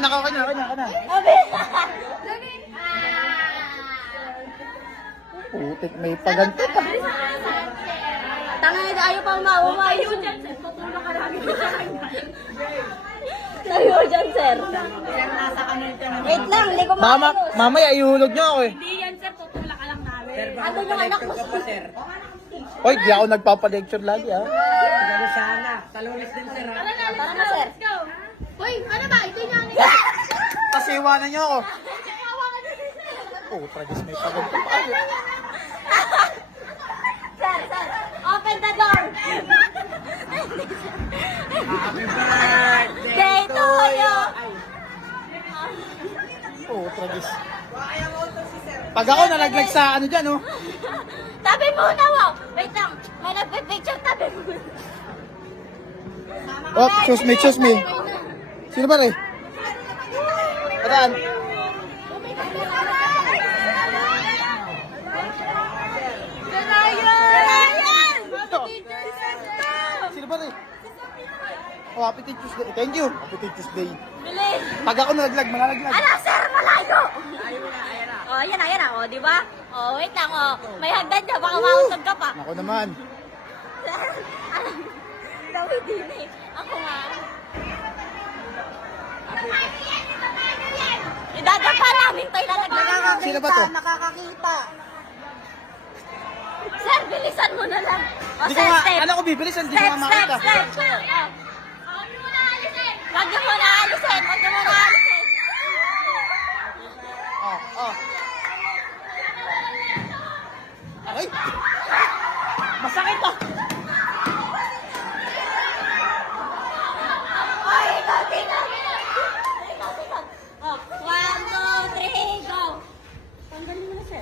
Ka kanya, kanya, kanya. Abi. Ah. Putik may paganto. ka. na ayo okay. oh. pa umawa. Oh, ayo diyan, sir. Tutulong ka lang. sir. Wait lang, hindi ko ma- Mama, mamaya mama, ihulog niyo ako eh. Hindi yan, sir. Tutulong ka kala lang namin. Sir, baka ano yung anak ko, ko pa, sir? Hoy, di ako nagpapa-lecture lagi, Ah. Sige, sana. Talulis din, sir. Tara na, sir. Let's go. Let's go. Uy, ano ba? Ito niya ang ito. Yes! Kasi iwanan niyo ako. oh, tragis may pagod. sir, sir, open the door. Happy birthday day, day to you. Ay. Oh, tragis. Pag ako nalaglag sa ano dyan, no? Oh. tabi muna, oh. Wait lang. No. May nagpipicture, tabi muna. Oh, excuse okay. me, choose me. Ay, choose ay, me. Sino ba rin? Patan! Oh, happy Teacher's Day. Thank you. Happy Teacher's Day. Bilis. Pag ako nalaglag, malalaglag. Ala, sir, malayo. Ayun na, ayun na. Oh, yan, ayun na. Oh, di ba? Oh, wait lang. Oh. May hagdan dyan. Baka mausag ka pa. Ako naman. Sir, alam. Tawid din eh. Ako nga. Idadapa namin ito ilalagay. Sino ba ito? Makakakita. Sir, bilisan mo na lang. O, step, step. Step, step, step. Step, step, step. Huwag mo na alisin. Huwag mo na alisin. Huwag mo na alisin. Oh, oh.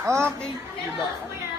comfy. You look.